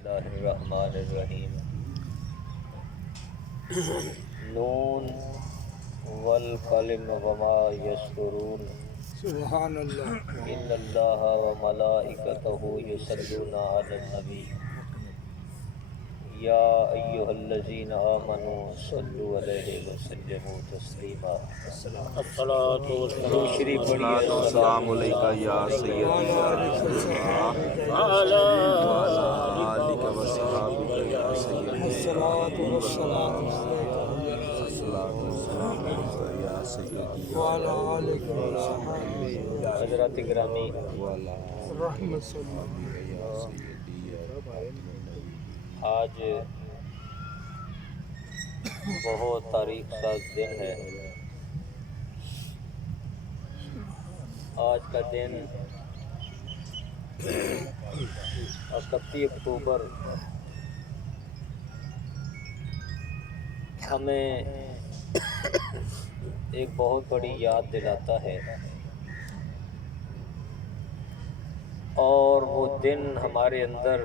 اللہ الرحمن الرحیم نون والقلم وما یسطرون سبحان اللہ ان اللہ وملائکتہ یصلون علی النبی یا ایہا الذین آمنوا صلوا علیہ وسلموا تسلیما درود شریف پڑھیے السلام علیکہ یا سیدی یا رسول اللہ وعلی آلک و صحابک یا سیدی الصلاۃ والسلام یا سیدی وعلی آلک و صحابک حضرات گرامی، رحمت صلی آج بہت تاریخ ساز دن ہے۔ آج کا دن 31 اکتوبر ہمیں ایک بہت بڑی یاد دلاتا ہے، اور وہ دن ہمارے اندر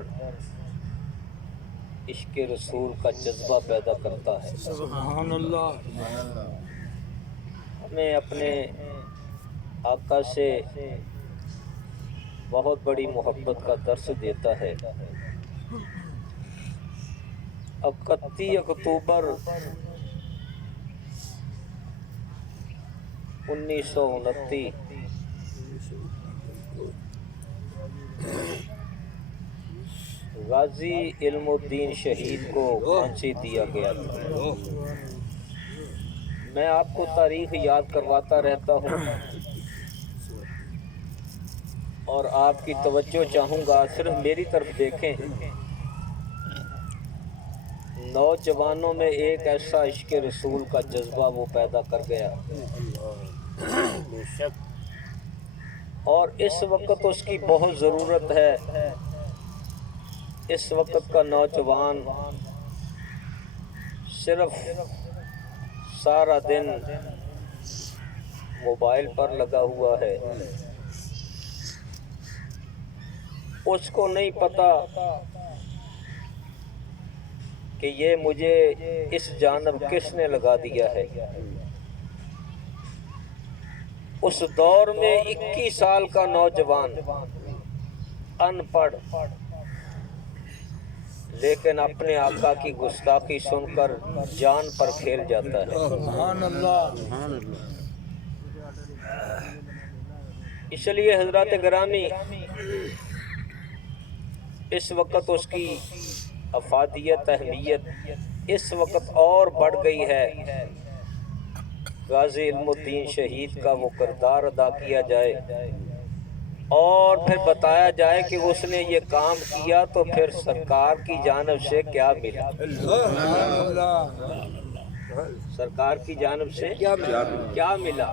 عشق رسول کا جذبہ پیدا کرتا ہے۔ سبحان اللہ۔ ہمیں اپنے آقا سے بہت بڑی محبت کا درس دیتا ہے۔ 31 اکتوبر 1929 غازی علم الدین شہید کو پھانسی دیا گیا تھا۔ میں آپ کو تاریخ یاد کرواتا رہتا ہوں اور آپ کی توجہ چاہوں گا، صرف میری طرف دیکھیں۔ نوجوانوں میں ایک ایسا عشق رسول کا جذبہ وہ پیدا کر گیا، اور اس وقت اس کی بہت ضرورت ہے۔ اس وقت کا نوجوان صرف سارا دن موبائل پر لگا ہوا ہے، اس کو نہیں پتا کہ یہ مجھے اس جانب کس نے لگا دیا ہے۔ اس دور میں 21 سال کا نوجوان ان پڑھ لیکن اپنے آقا کی گستاخی سن کر جان پر کھیل جاتا ہے۔ سبحان اللہ۔ اس لیے حضرات گرامی، اس وقت اس کی افادیت، اہمیت اس وقت اور بڑھ گئی ہے۔ غازی علم الدین شہید کا وہ کردار ادا کیا جائے اور پھر بتایا جائے کہ اس نے یہ کام کیا تو پھر سرکار کی جانب سے کیا ملا۔ سرکار کی جانب سے کیا ملا۔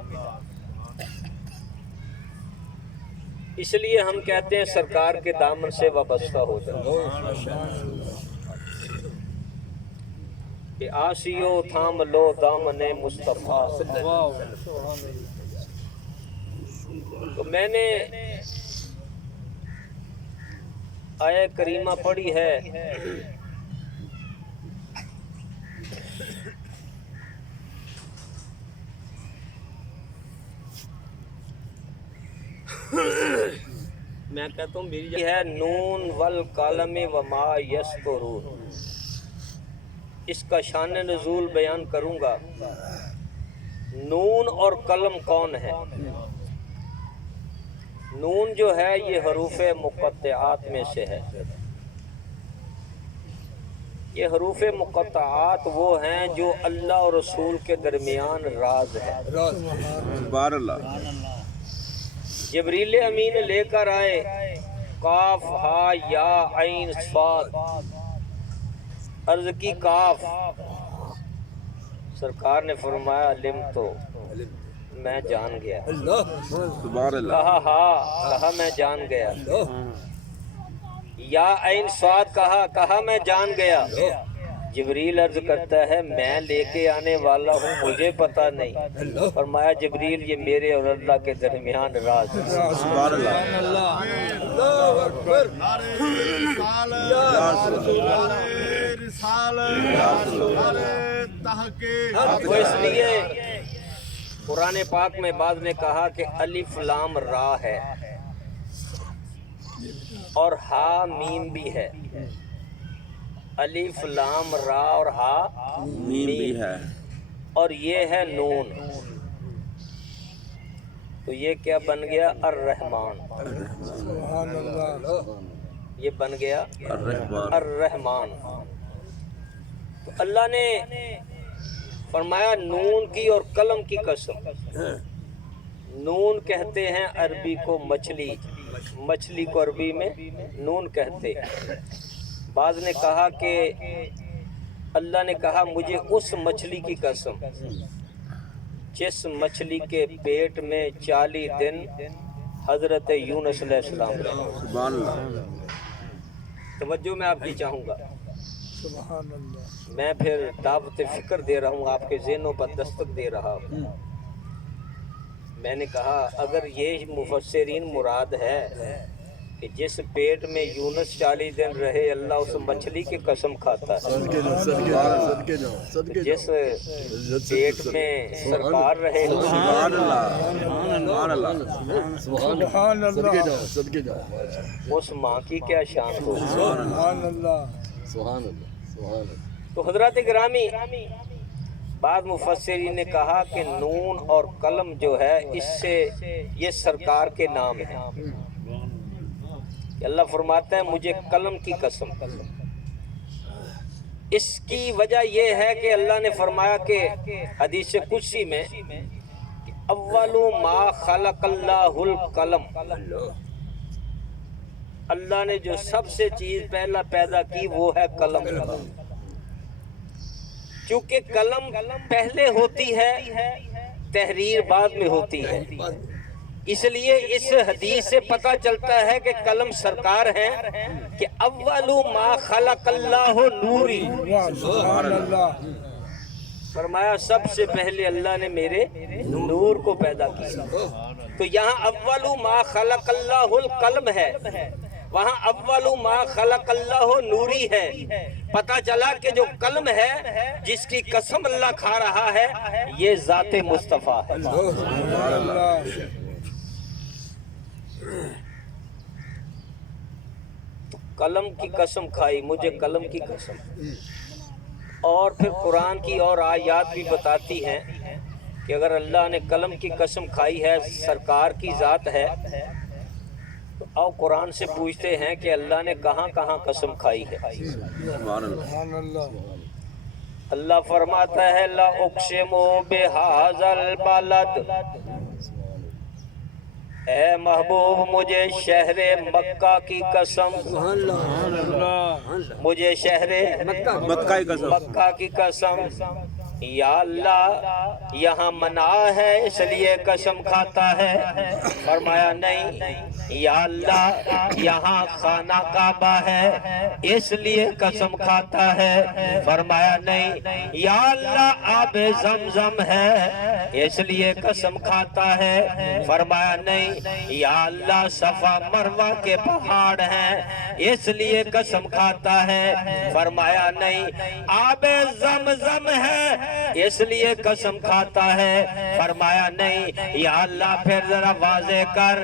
اس لیے ہم کہتے ہیں سرکار کے دامن سے وابستہ ہو جاؤ کہ آسیو تھام لو دامن مصطفیٰ۔ تو میں نے آیہ کریمہ پڑھی ہے، میں کہتا ہوں میری ہے نون والقلم وما یسطرون۔ اس کا شان نزول بیان کروں گا۔ نون اور قلم کون ہے؟ نون جو ہے یہ حروف مقطعات میں سے ہے۔ یہ حروف مقطعات وہ ہیں جو اللہ اور رسول کے درمیان راز ہے۔ سبحان اللہ۔ جبریل امین لے کر آئے قاف ہا یا عین صاد، عرض کی کاف، سرکار نے فرمایا علم تو، میں جان گیا۔ سبحان اللہ۔ کہا ہاں، کہا میں جان گیا۔ یا عین صاد کہا میں جان گیا۔ जिब्रील अर्ज करता है मैं लेके आने वाला हूँ, मुझे पता नहीं। फरमाया जिब्रील ये मेरे और अल्लाह के दरमियान राज है। सुभान अल्लाह। तो इसलिए कुरान पाक में बाद ने कहा कि अलिफ लाम रा है और हा मीम भी है। अलिफ लाम रा और हा मीम भी है और ये है नून। तो ये क्या बन गया? अर्रहमान। सुभान अल्लाह। ये बन गया अर्रहमान। अर्रहमान। तो अल्लाह ने फरमाया नून की और कलम की कसम। नून कहते हैं अरबी को मछली, मछली को अरबी में नून कहते हैं। बाज़ ने कहा कि अल्लाह ने कहा मुझे उस मछली की कसम जिस मछली के पेट में 40 दिन हजरत यूनुस अलैहिस्सलाम रहे। सुभान अल्लाह। तवज्जो मैं आपकी चाहूँगा। सुभान अल्लाह। मैं फिर दावत फ़िक्र दे रहा हूँ, आपके ज़हनों पर दस्तक दे रहा हूँ। मैंने कहा अगर ये मुफस्सिरीन मुराद है कि जिस पेट में यूनुस 40 दिन रहे, अल्लाह उस मछली की कसम खाता है। जिस पेट में सरकार रहे, सुभान अल्लाह। सुभान अल्लाह। उस माँ की क्या शान हो। सुभान अल्लाह। तो हजरत गिरामी बाद मुफस्सिरीन ने कहा कि नून और कलम जो है इससे ये सरकार के नाम है। अल्लाह फरमाता है मुझे कलम की कसम। इसकी वजह यह है कि अल्लाह ने फरमाया कि हदीस कुदसी में अव्वलु मा खलक़ल्लाहुल कलम, अल्लाह ने जो सबसे चीज पहला पैदा की वो है कलम। क्योंकि कलम पहले होती है, तहरीर बाद में होती है, इसलिए इस हदीस से पता चलता है कि कलम सरकार है कि अव्वलु मा खलक़ल्लाहु नूरी। सुभान अल्लाह। फरमाया सबसे पहले अल्लाह ने मेरे नूर को पैदा किया। तो यहाँ अव्वलु मा खलक़ल्लाहुल कलम है, वहाँ अव्वलु मा खलक़ल्लाहु नूरी है। पता चला कि जो कलम है जिसकी कसम अल्लाह खा रहा है ये ज़ाते मुस्तफ़ा है। सुभान अल्लाह। तो कलम की कसम खाई, मुझे कलम की कसम। और फिर कुरान की और आयत भी बताती हैं कि अगर अल्लाह ने कलम की कसम खाई है, सरकार की ज़ात है, तो आओ कुरान से पूछते हैं कि अल्लाह ने कहाँ कहाँ कसम खाई है। सुभान अल्लाह। सुभान अल्लाह। अल्लाह फरमाता है ला उक़सिमु बिहाज़ल बलद, ए महबूब मुझे शहरे मक्का की कसम, मुझे शहरे मक्का की कसम। मक्का की कसम। या अल्लाह यहाँ मना है इसलिए कसम खाता है। फरमाया नहीं, या अल्लाह यहाँ खाना काबा है इसलिए कसम खाता है। फरमाया नहीं, या अल्लाह आबे ज़मज़म है इसलिए कसम खाता है। फरमाया नहीं, या अल्लाह सफा मरवा के पहाड़ हैं इसलिए कसम खाता है। फरमाया नहीं, आबे ज़मज़म है इसलिए कसम खाता है। फरमाया नहीं, या अल्लाह फिर जरा वाज़े कर,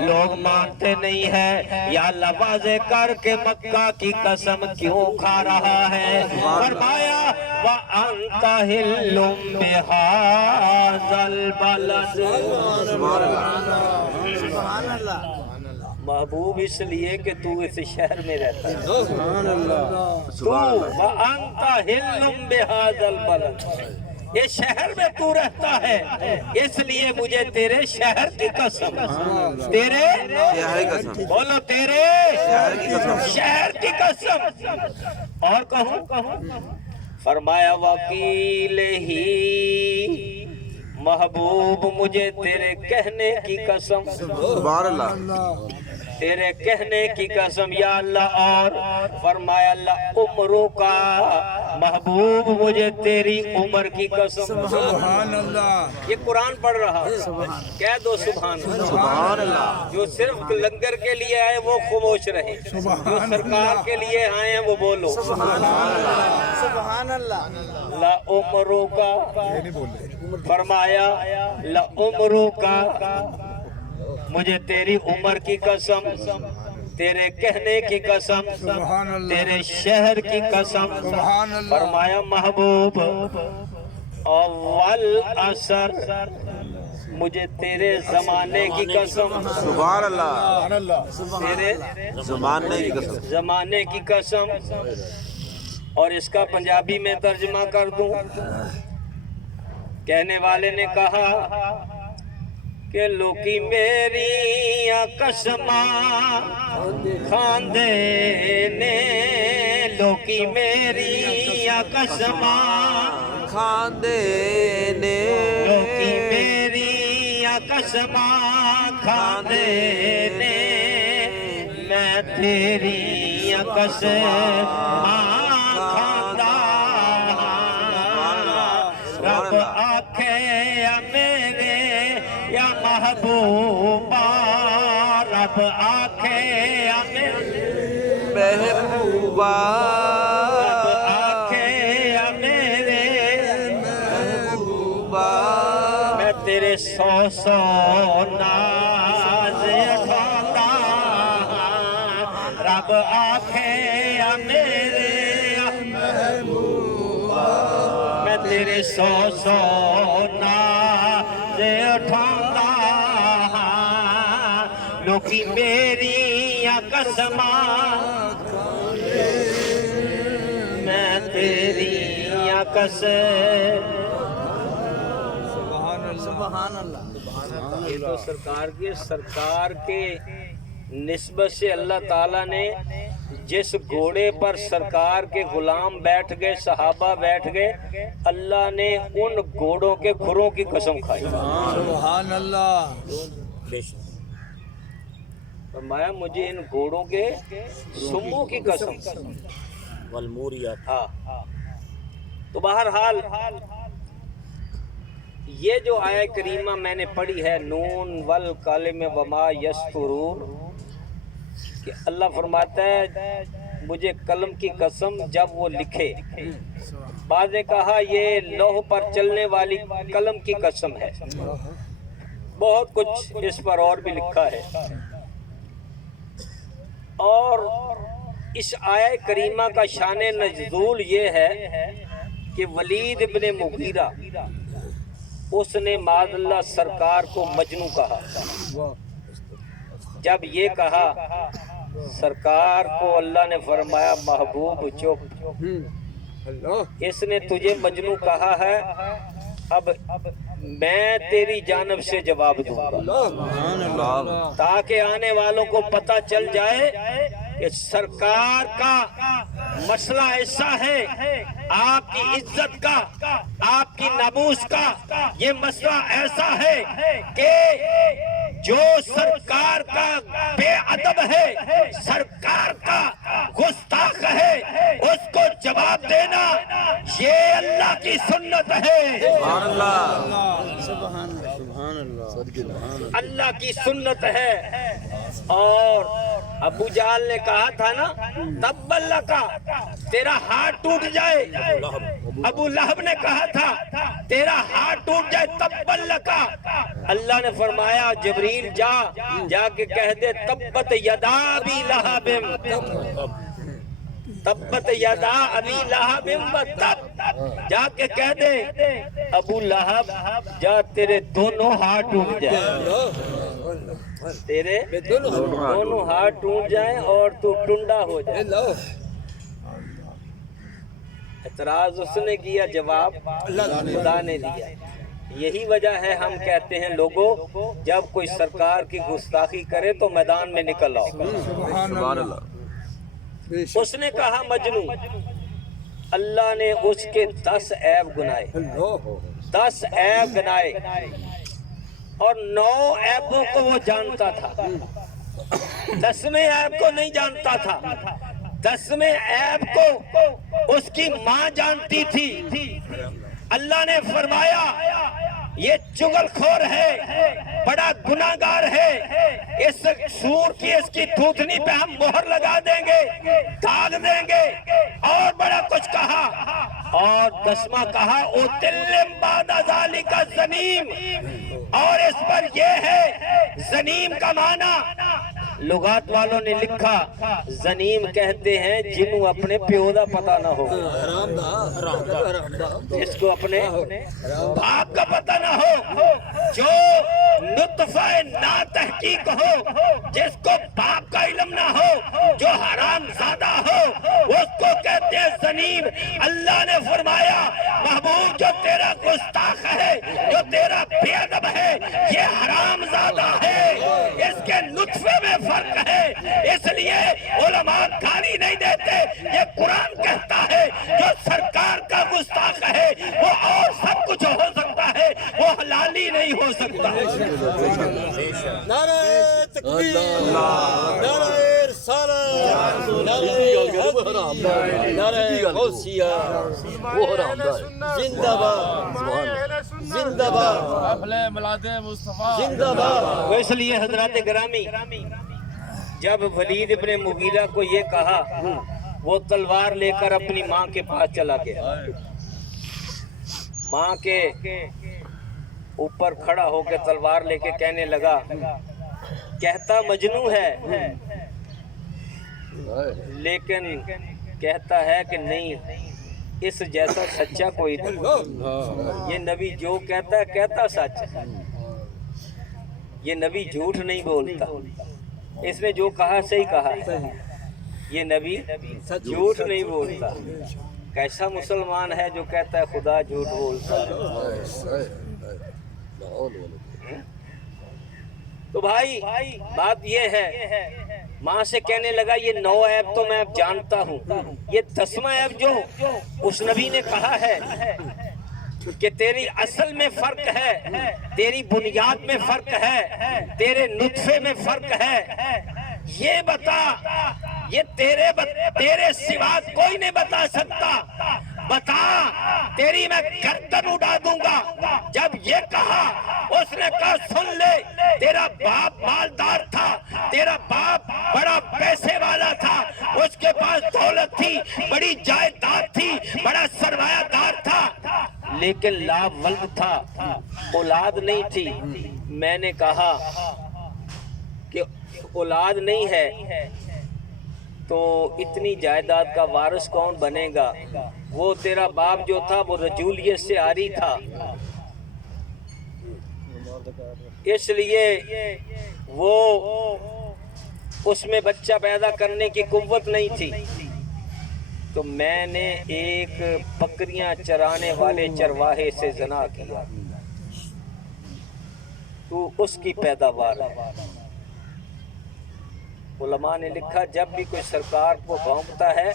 लोग मानते नहीं है। या अल्लाह वाज़े कर के मक्का की कसम क्यों खा रहा है। फरमाया व अंता हिल्लुम बिहाज़ल बलद। महबूब इसलिए कि तू इस शहर में रहता है। सुभान अल्लाह। तू व अंता हिल्लुम बिहाज़ल बलद, ये शहर में तू रहता है इसलिए मुझे तेरे शहर की कसम, तेरे शहर की कसम, बोलो तेरे शहर की कसम। और कहूँ फरमाया वकील ही महबूब मुझे तेरे कहने की कसम। सुभान अल्लाह। تیرے کہنے کی قسم یا اللہ. اور فرمایا اللہ عمروں کا محبوب مجھے تیری عمر کی قسم. سبحان اللہ. یہ قرآن پڑھ رہا کہہ دو سبحان اللہ. سبحان اللہ. جو صرف لنگر کے لیے آئے وہ خاموش رہے, جو سرکار کے لیے آئے ہیں وہ بولو سبحان اللہ. سبحان اللہ. لعمروں کا. فرمایا لعمروں کا مجھے تیری عمر کی قسم, تیرے کہنے کی قسم, سبحان اللہ. تیرے شہر کی قسم. سبحان اللہ. فرمایا محبوب اول اثر مجھے تیرے زمانے کی قسم, سبحان اللہ. سبحان اللہ. تیرے زمانے کی قسم. زمانے کی قسم. اور اس کا پنجابی میں ترجمہ کر دوں. کہنے والے نے کہا کہ لوکی میری قسماں کھاندے نے, لوکی میری قسماں کھاندے نے, لوکی میری قسماں کھاندے نے, میں تیری قسماں کھاندا. رب آکھے یا میرے یا محبوبا, رب آکھے یا میرے محبوبا, رب آکھے یا میرے محبوبا, میں تیرے سو ناز اٹھاتا. رب آکھے یا میرے میں تیرے سو ناز اٹھاتا. لوکی میری قسماں میں تیری قسم. سبحان اللہ. یہ تو سرکار کے نسبت سے اللہ تعالیٰ نے جس گھوڑے پر سرکار کے غلام بیٹھ گئے, صحابہ بیٹھ گئے, اللہ نے ان گھوڑوں کے کھروں کی قسم کھائی. سبحان اللہ. فرمایا مجھے ان گھوڑوں کے سموں کی قسم. ہاں. تو بہرحال یہ جو آیہ کریمہ میں نے پڑھی ہے, نون والقلم وما یسطرون, کہ اللہ فرماتا ہے مجھے قلم کی قسم جب وہ لکھے. بعض نے کہا یہ لوح پر چلنے والی قلم کی قسم ہے. بہت کچھ اس پر اور بھی لکھا ہے. اور اس آیہ کریمہ کا شان نزول یہ ہے کہ ولید ابن مغیرہ اس نے معاذ اللہ سرکار کو مجنوں کہا. جب یہ کہا سرکار کو اللہ نے فرمایا محبوب چپ, اس نے تجھے مجنوں کہا ہے, اب میں تیری جانب سے جواب دوں گا تاکہ آنے والوں کو پتہ چل جائے کہ سرکار کا مسئلہ ایسا ہے, آپ کی عزت کا, آپ کی ناموس کا یہ مسئلہ ایسا ہے کہ جو سرکار کا بے ادب ہے, سرکار کا گستاخ ہے, اس کو جواب دینا یہ اللہ کی سنت ہے. اللہ کی سنت ہے. اور ابو جہل نے کہا تھا نا تب اللہ کا تیرا ہاتھ ٹوٹ جائے, ابو لہب نے کہا تھا تیرا ہاتھ ٹوٹ جائے تب اللہ کا. اللہ نے فرمایا جبریل جا کے کہہ دے تبت یدا ابی لہب, تبت یدا ابی لہب وتب, جا کے کہہ دے ابو لہب جا تیرے دونوں ہاتھ ٹوٹ جائیں, تیرے دونوں ہاتھ ٹوٹ جائیں اور تو ٹنڈا ہو جائے. اعتراض اس نے کیا, جواب خدا نے دیا. یہی وجہ ہے ہم کہتے ہیں لوگوں جب کوئی سرکار کی گستاخی کرے تو میدان میں نکل آؤ. سبحان اللہ. اس نے کہا مجنوں, اللہ نے اس کے 10 عیب گنائے, 10 عیب گنائے, اور 9 عیبوں کو وہ جانتا تھا. 10वें ऐब को नहीं जानता था, 10वें ऐब को उसकी माँ जानती थी। अल्लाह ने फरमाया ये चुगलखोर है, बड़ा गुनाहगार है, इस सूर की इसकी थूथनी पे हम मोहर लगा देंगे, दाग देंगे, और बड़ा कुछ कहा। और 10वां कहा ओ तिल्लिम बादा ज़ालिका ज़नीम, और इस पर ये है ज़नीम का माना लुगात वालों ने लिखा ज़नीम कहते हैं जिन्हों अपने प्यो दा पता ना हो, जिसको अपने बाप का पता ना हो, जो नुत्फा ना तहकीक हो, जिसको बाप का इल्म ना हो, जो हराम ज़ादा हो, उसको कहते हैं ज़नीम। अल्लाह ने फरमाया महबूब जो तेरा गुस्ताख है, जो तेरा बेअदब है, ये हराम ज़ादा है, इसके नुत्फे में फर्क है, इसलिए उलमा गाली नहीं देते। ये कुरान कहता है जो सरकार का गुस्ताख है वो और सब कुछ हो सकता है, वो हलाली नहीं हो सकता। नारे तकबीर, नारे रिसालत, नारे गौसिया, वो जिंदाबाद जिंदाबाद जिंदाबाद। वो इसलिए हजरत गिरामी जब वलीद इब्ने मुगीरा को ये कहा, वो तलवार लेकर अपनी माँ के पास चला गया, माँ के ऊपर खड़ा होकर तलवार लेके कहने लगा, कहता मजनू है लेकिन कहता है कि नहीं इस जैसा सच्चा कोई नहीं। ये नबी जो कहता है कहता सच, ये नबी झूठ नहीं बोलता, इसने जो कहा सही कहा, ये नबी झूठ नहीं बोलता। कैसा मुसलमान है जो कहता है खुदा झूठ बोलता है। तो भाई बात ये है, माँ से कहने लगा ये 9 ऐब तो मैं जानता हूँ, ये 10वां ऐब जो उस नबी ने कहा है कि तेरी असल में फर्क है, तेरी बुनियाद में फर्क है, तेरे नुत्फे में फर्क है, ये बता, ये तेरे सिवा कोई नहीं बता सकता, बता तेरी मैं गर्दन उड़ा दूंगा। जब ये कहा उसने कहा सुन ले, तेरा बाप मालदार था, तेरा बाप बड़ा पैसे वाला था, उसके पास दौलत थी, बड़ी जायदाद थी, बड़ा सरमायादार था, लेकिन ला वल्द था, औलाद नहीं थी। मैंने कहा कि औलाद नहीं है तो इतनी जायदाद का वारिस कौन बनेगा? वो तेरा बाप जो था वो रजूलियत से आरी था, इसलिए वो उसमें बच्चा पैदा करने की कुव्वत नहीं थी। तो मैंने एक बकरियां चराने वाले चरवाहे से ज़ना किया, तो उसकी पैदावार है। उलमा ने लिखा जब भी कोई सरकार को भौंकता है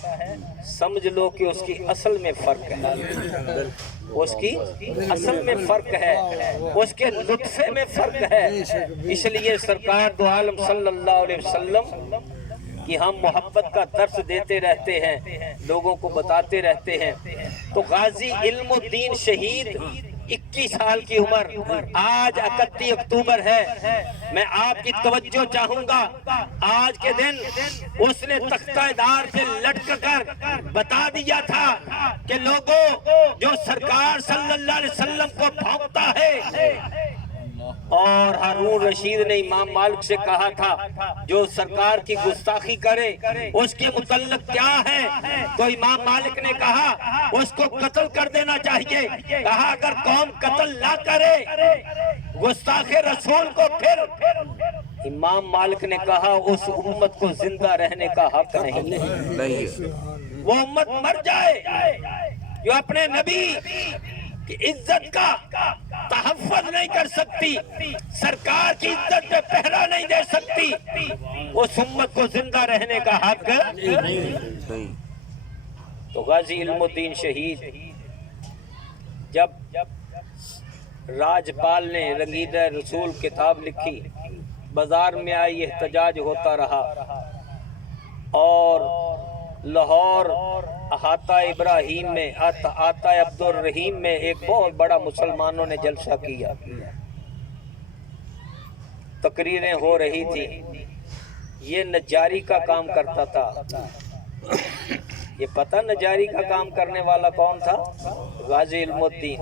समझ लो कि उसकी असल में फर्क है, उसकी असल में फर्क है, उसके लुत्फे में फर्क है। इसलिए सरकार दो आलम सल्लल्लाहु अलैहि वसल्लम कि हम मोहब्बत का दर्स देते रहते हैं, लोगों को बताते रहते हैं। तो गाजी इल्मुद्दीन शहीद 21 साल की उम्र, आज 31 अक्टूबर है। मैं आपकी तवज्जो चाहूंगा, आज के दिन उसने तख्तादार से लटक कर बता दिया था कि लोगों जो सरकार सल्लल्लाहु अलैहि वसल्लम को भौंकता है, और हारून रशीद ने इमाम मालिक से कहा था जो सरकार की गुस्ताखी करे उसके मुतल्लिक क्या है, तो इमाम मालिक ने कहा उसको कत्ल कर देना चाहिए। कहा अगर कौम कत्ल ना करे गुस्ताखे रसूल को, फिर इमाम मालिक ने कहा उस उम्मत को जिंदा रहने का हक नहीं है, वो उम्मत मर जाए जो अपने नबी की इज्जत का तहफ़्फ़ुज़ नहीं कर सकती, सरकार की इज्जत पे पहरा नहीं दे सकती, उस उम्मत को जिंदा रहने का हक नहीं। तो गाजी इल्मुद्दीन शहीद जब राजपाल ने रंगीदा रसूल किताब लिखी बाजार में आई एहतजाज होता रहा और लाहौर अहाता इब्राहिम में आता अब्दुल रहीम में एक बहुत बड़ा मुसलमानों ने जलसा किया। तकरीरें हो रही थी। ये नजारी का काम करता था। ये पता नजारी का काम करने वाला कौन था? गाजी इल्मुद्दीन।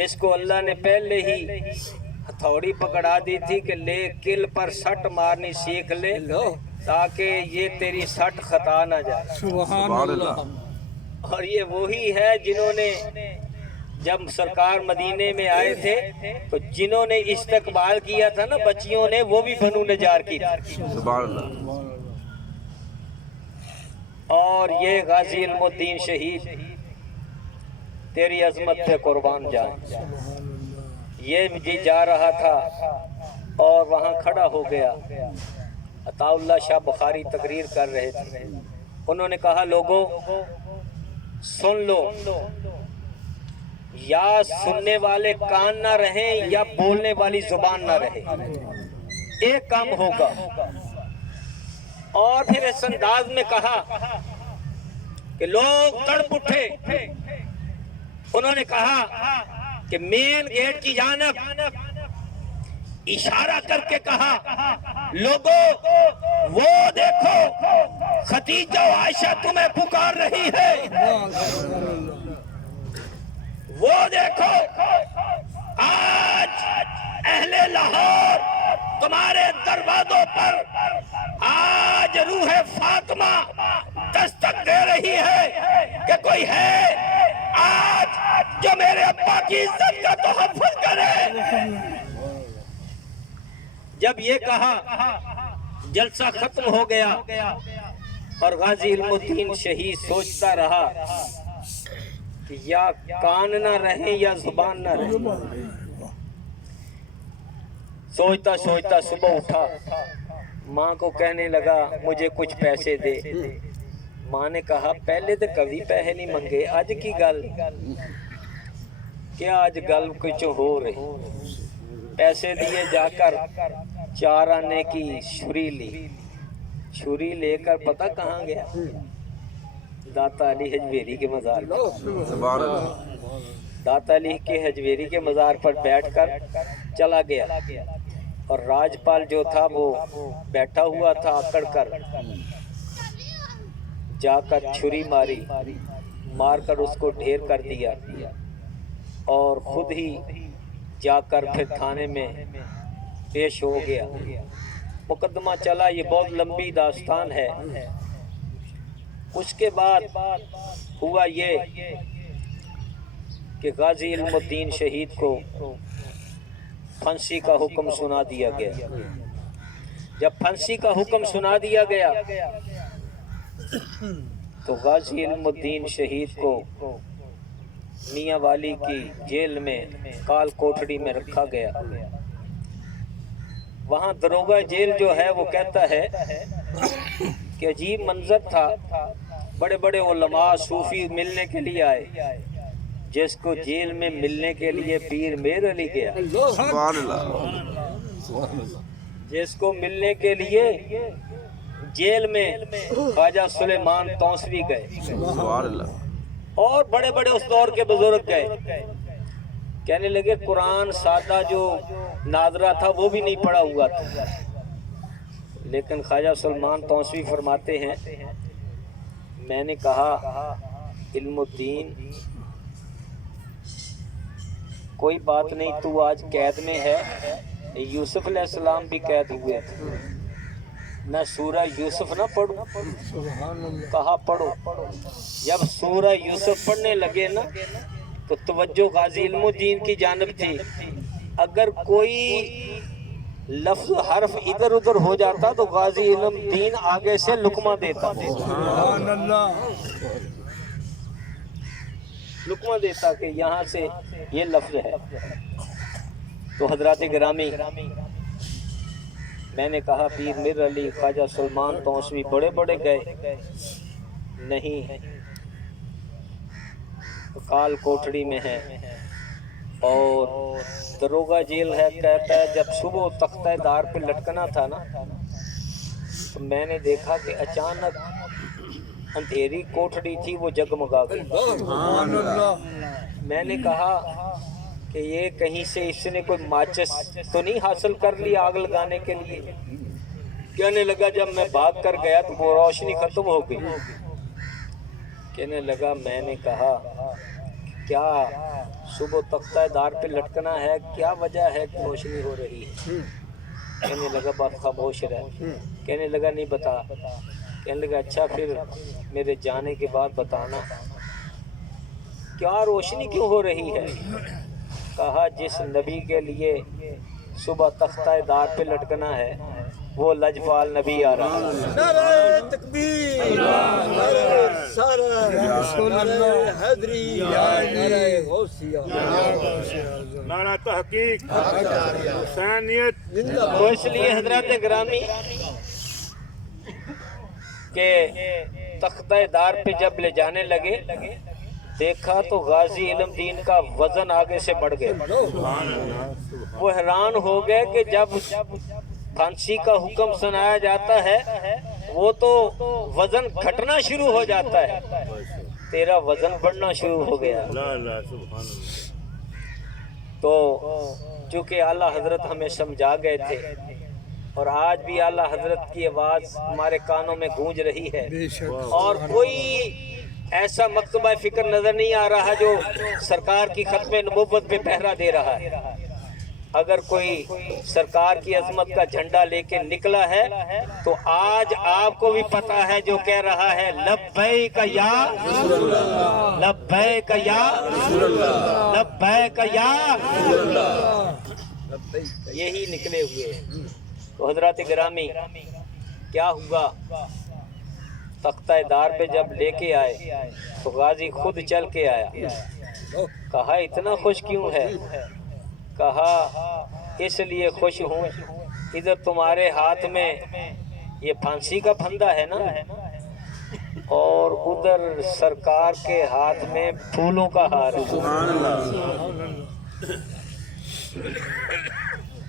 इसको अल्लाह ने पहले ही हथौड़ी पकड़ा दी थी कि ले किल पर सट मारनी सीख ले ताकि ये तेरी सट खता ना जाए। सुभान अल्लाह। और ये वही है जिन्होंने जब सरकार मदीने में आए थे तो जिन्होंने इस्तकबाल किया था ना बच्चियों ने, वो भी बनु नजार की थी। सुभान अल्लाह। और ये गाजी इल्मुद्दीन शहीद तेरी अजमत पे कुर्बान जाए। ये जी जा रहा था और वहाँ खड़ा हो गया। अताउल्लाह शाह बुखारी तकरीर कर रहे थे। उन्होंने कहा, लोगों सुन लो, या सुनने वाले कान ना रहें या बोलने वाली जुबान ना रहे, एक काम होगा। और फिर इस अंदाज में कहा कि लोग तड़प उठे। उन्होंने कहा कि मेन गेट की जानब इशारा करके कहा, लोगों वो देखो खदीजा और आयशा तुम्हें पुकार रही है। वो देखो आज अहले लाहौर तुम्हारे दरवाजों पर आज रूह फातिमा दस्तक दे रही है कि कोई है आज जो मेरे अब्बा की इज्जत का तहफ्फुज़ करे। जब ये कहा जलसा खत्म हो गया और गाजी इल्मुद्दीन शहीद सोचता रहा कि या कान ना रहे या जुबान ना रहे। सोचता सोचता सुबह उठा, माँ को कहने लगा मुझे कुछ पैसे दे। माँ ने कहा पहले तो कभी पैसे नहीं मंगे, आज की गल क्या, आज गल कुछ हो रही। पैसे दिए, जाकर 4 आने की छुरी ली। छुरी लेकर पता कहाँ गया? दाता अली हजवेरी के मज़ार पर। सुभान अल्लाह। दाता अली के हजवेरी के मज़ार पर बैठकर चला गया और राजपाल जो था वो बैठा हुआ था अकड़ कर, जाकर छुरी मारी, मारकर उसको ढेर कर दिया और खुद ही जाकर फिर थाने में पेश हो गया। मुकदमा चला, ये बहुत लंबी दास्तान है। उसके बाद हुआ ये कि गाजी इल्मुद्दीन शहीद को फांसी का हुक्म सुना दिया गया। जब फांसी का हुक्म सुना दिया गया तो गाजी इल्मुद्दीन शहीद को मियां वाली की जेल में काल कोठड़ी में रखा गया। वहाँ दरोगा जेल जो है वो कहता है कि अजीब मंजर था। बड़े बड़े उलमा सूफी मिलने के लिए आए, जिसको जेल में मिलने के लिए पीर मेर अली गया। सुभान अल्लाह। जिसको मिलने के लिए जेल में ख्वाजा सुलेमान तौसवी गए सुभान अल्लाह। और बड़े बड़े उस दौर के बुजुर्ग गए। कहने लगे कुरान सादा जो नादरा था वो भी नहीं पढ़ा हुआ था। लेकिन ख्वाजा सुलेमान तौसवी फरमाते हैं, मैंने कहा इल्मुद्दीन कोई बात नहीं, तू आज कैद में है। यूसुफ अलैहिस्सलाम भी कैद हुए थे। मैं सूरह यूसुफ ना पढ़ूं? कहा पढ़ो। जब सूरह यूसुफ पढ़ने लगे ना तो तवज्जो गाजी इल्मुद्दीन की जानिब थी। अगर कोई लफ्ज हर्फ इधर उधर हो जाता तो गाजी इल्मुद्दीन आगे से लुकमा देता। सुभान अल्लाह। लुकमा देता कि यहाँ से ये लफ्ज है। तो हजरात गिरामी, मैंने कहा पीर मिर अली ख्वाजा सुलेमान तौसवी बड़े बड़े गए नहीं, काल कोठड़ी में है। اور दरोगा जेल है, कहता है जब सुबह तख्ता दार पे लटकना था ना, तो मैंने देखा कि अचानक अंधेरी कोठड़ी थी वो जगमगा गई। सुभान अल्लाह। मैंने कहा कि ये कहीं से इसने कोई माचिस तो नहीं हासिल कर ली आग लगाने के लिए। कहने लगा जब मैं भाग कर गया तो वो रोशनी खत्म हो गई। कहने लगा मैंने कहा क्या सुबह तख्ता दार पे लटकना है, क्या वजह है कि रोशनी हो रही है? कहने लगा बस खामोश रह। कहने लगा नहीं बता। कहने लगा अच्छा फिर मेरे जाने के बाद बताना क्या रोशनी क्यों हो रही है? कहा जिस नबी के लिए सुबह तख्ता दार पे लटकना है वो लजपाल नबी आ रहा है। नारे तकबीर, नारे रिसालत, नारे हैदरी, नारे गौसिया, नारा तहकीक, हुसैनियत जिंदाबाद। तो इसलिए हजरत ग्रामी के तख्ता दार पे जब ले जाने लगे, देखा तो गाजी इल्म दीन का वजन आगे से बढ़ गया। वो हैरान हो गए कि जब फांसी का हुक्म सुनाया जाता है वो तो वजन घटना शुरू हो जाता है, तेरा वजन बढ़ना शुरू हो गया। तो चूंकि आला हजरत हमें समझा गए थे और आज भी आला हजरत की आवाज़ हमारे कानों में गूंज रही है, और कोई ऐसा मकतबा फिक्र नजर नहीं आ रहा जो सरकार की खत्म नबूवत पे पहरा दे रहा है। अगर कोई सरकार की अजमत का झंडा लेके निकला है तो आज आपको भी पता है जो कह रहा है लब्बैक या लब्बैक या लब्बैक या, यही निकले हुए। तो हजरत गिरामी क्या हुआ, तख्ता दार पे जब लेके आए तो गाजी खुद चल के आया। कहा इतना खुश क्यों है? कहा इसलिए खुश हूँ इधर तुम्हारे हाथ में ये फांसी का फंदा है ना, और उधर सरकार के हाथ में फूलों का हार है।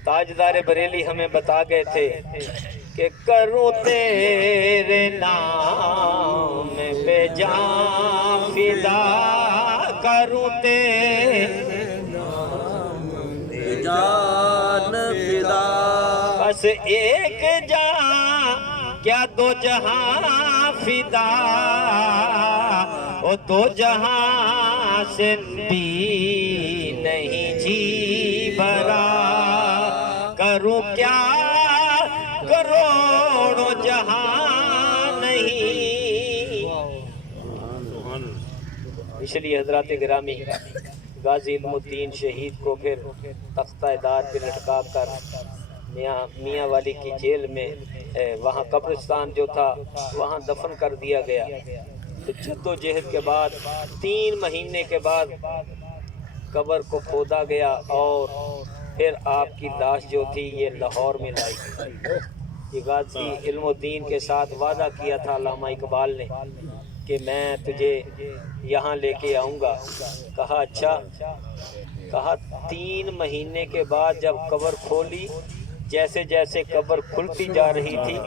ताजदार बरेली हमें बता गए थे कि करूँ तेरे नाम पे जान फिदा, करूँ तेरे जान फिदा, बस एक जान क्या दो जहां फिदा, ओ दो जहां से भी नहीं जी भरा, करूं क्या करोड़ों जहां नहीं। इसलिए हजरत गिरामी गाजी इल्मुद्दीन शहीद को फिर तख्ता दार पे लटका कर मियाँ वाली की जेल में वहाँ कब्रिस्तान जो था वहाँ दफन कर दिया गया। तो जद्दोजहद के बाद 3 महीने के बाद कब्र को खोदा गया और फिर आपकी लाश जो थी ये लाहौर में लाई गई। ये गाजी इल्मुद्दीन के साथ वादा किया था अल्लामा इकबाल ने कि मैं तुझे यहाँ लेके आऊँगा। कहा अच्छा। कहा 3 महीने के बाद जब कब्र खोली, जैसे जैसे कब्र खुलती जा रही थी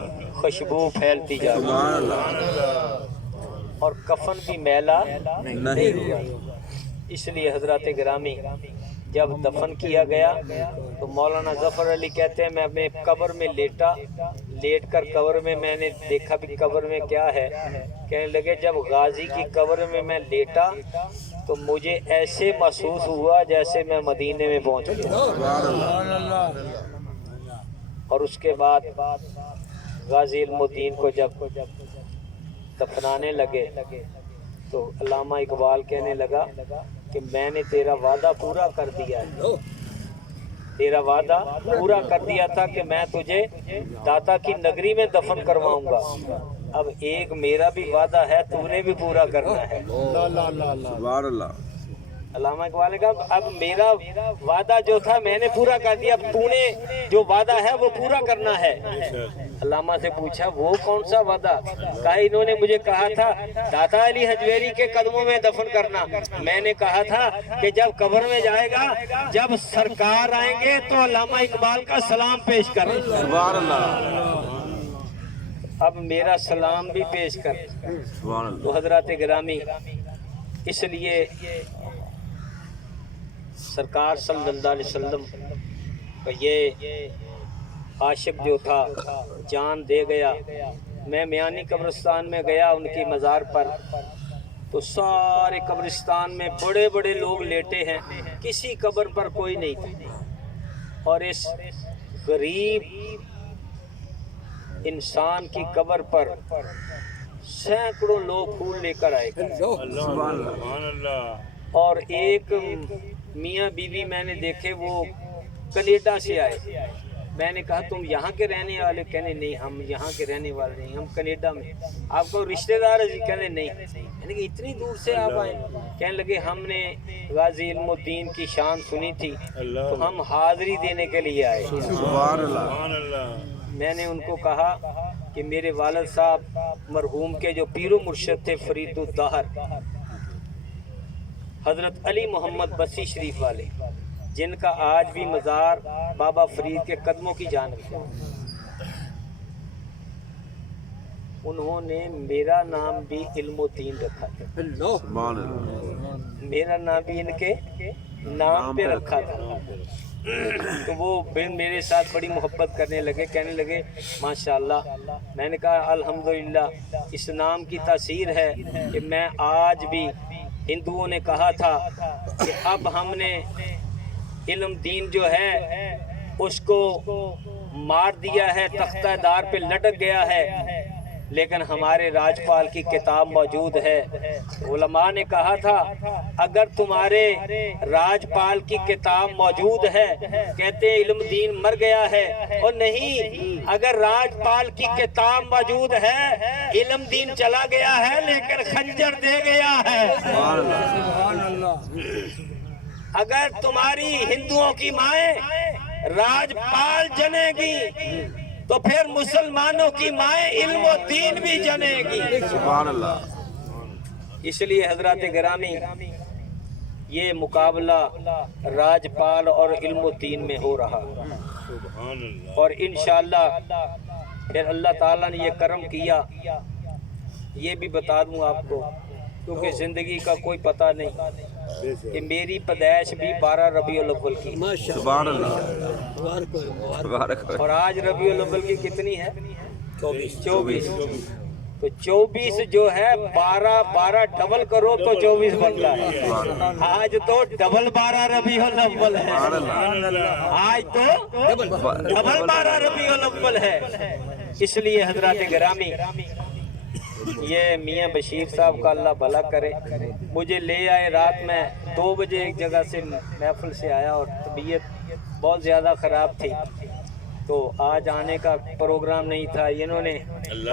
खुशबू फैलती जा रही और कफन भी मैला नहीं हुआ। इसलिए हजरत गिरामी जब दफन किया गया तो मौलाना जफर अली कहते हैं मैं अपने कब्र में लेट कर कब्र में मैंने देखा भी कब्र में क्या है। कहने लगे जब गाजी की कब्र में मैं लेटा तो मुझे ऐसे महसूस हुआ जैसे मैं मदीने में पहुंच गया। और उसके बाद गाजी इल्मुद्दीन को जब दफनाने लगे तो अल्लामा इकबाल कहने लगा कि मैंने तेरा वादा पूरा कर दिया है, तेरा वादा पूरा कर दिया था कि मैं तुझे दाता की नगरी में दफन करवाऊंगा। अब एक मेरा भी वादा है, तूने भी पूरा करना है। علامہ اقبال نے کہا اب میرا وعدہ جو تھا میں نے پورا کر دیا، اب تو نے جو وعدہ ہے وہ پورا کرنا ہے۔ علامہ سے پوچھا وہ کون سا وعدہ؟ کہا انہوں نے مجھے کہا تھا داتا علی حجویری کے قدموں میں دفن کرنا، میں نے کہا تھا کہ جب قبر میں جائے گا، جب سرکار آئیں گے تو علامہ اقبال کا سلام پیش کریں۔ سبحان اللہ، اب میرا سلام بھی پیش کر۔ سبحان اللہ۔ تو حضرات گرامی، اس لیے سرکار صلی اللہ علیہ وسلم کا یہ عاشق جو تھا جان دے گیا۔ میں میانی قبرستان میں گیا ان کی مزار پر، تو سارے قبرستان میں بڑے بڑے لوگ لیٹے ہیں، کسی قبر پر کوئی نہیں تھا، اور اس غریب انسان کی قبر پر سینکڑوں لوگ پھول لے کر آئے، سبحان اللہ، اور ایک میاں بیوی میں نے دیکھے وہ کینیڈا سے آئے۔ میں نے کہا تم یہاں کے رہنے والے؟ کہنے نہیں ہم یہاں کے رہنے والے نہیں، ہم کینیڈا میں۔ آپ کو رشتہ دار ہے؟ کہنے نہیں۔ یعنی کہ اتنی دور سے آپ آئے؟ کہنے لگے ہم نے غازی علم الدین کی شان سنی تھی تو ہم حاضری دینے کے لیے آئے۔ سبحان اللہ۔ سبحان اللہ، میں نے ان کو کہا کہ میرے والد صاحب مرحوم کے جو پیر و مرشد تھے فرید الدہر حضرت علی محمد بسی شریف والے، جن کا آج بھی مزار بابا فرید کے قدموں کی جانب ہے، انہوں نے میرا نام بھی علم الدین رکھا تھا، سبحان اللہ۔ میرا نام بھی ان کے نام پہ رکھا تھا۔ تو وہ میرے ساتھ بڑی محبت کرنے لگے، کہنے لگے ماشاءاللہ۔ میں نے کہا الحمدللہ، اس نام کی تاثیر ہے کہ میں آج بھی، ہندوؤں نے کہا تھا کہ اب ہم نے علم دین جو ہے اس کو مار دیا ہے، تختہ دار پہ لٹک گیا ہے، لیکن ہمارے راجپال کی کتاب موجود ہے۔ علماء نے کہا تھا اگر تمہارے راجپال کی کتاب موجود ہے، کہتے ہیں علم دین مر گیا ہے، اور نہیں، اگر راجپال کی کتاب موجود ہے علم دین چلا گیا ہے لیکن خنجر دے گیا ہے۔ سبحان اللہ۔ اگر تمہاری ہندوؤں کی مائیں راجپال جنے گی تو پھر مسلمانوں کی مائیں علم و دین بھی جنے گی۔ سبحان اللہ۔ اس لیے حضرات گرامی، یہ مقابلہ راجپال اور علم و دین میں ہو رہا، سبحان اللہ، اور انشاءاللہ پھر اللہ تعالیٰ نے یہ کرم کیا۔ یہ بھی بتا دوں آپ کو، کیونکہ زندگی کا کوئی پتہ نہیں، کہ میری پیدائش بھی 12 ربیع الاول کی، سبحان اللہ۔ مبارک ہو۔ اور آج ربیع الاول کی کتنی ہے؟ 24۔ تو 24 جو ہے 12 ڈبل کرو تو 24 بنتا ہے۔ آج تو ڈبل 12 ربیع الاول ہے، آج تو ڈبل 12 ربیع الاول ہے۔ اس لیے حضرات گرامی، یہ میاں بشیر صاحب کا اللہ بھلا کرے، مجھے لے آئے رات میں 2 بجے ایک جگہ سے محفل سے آیا، اور طبیعت بہت زیادہ خراب تھی، تو آج آنے کا پروگرام نہیں تھا، انہوں نے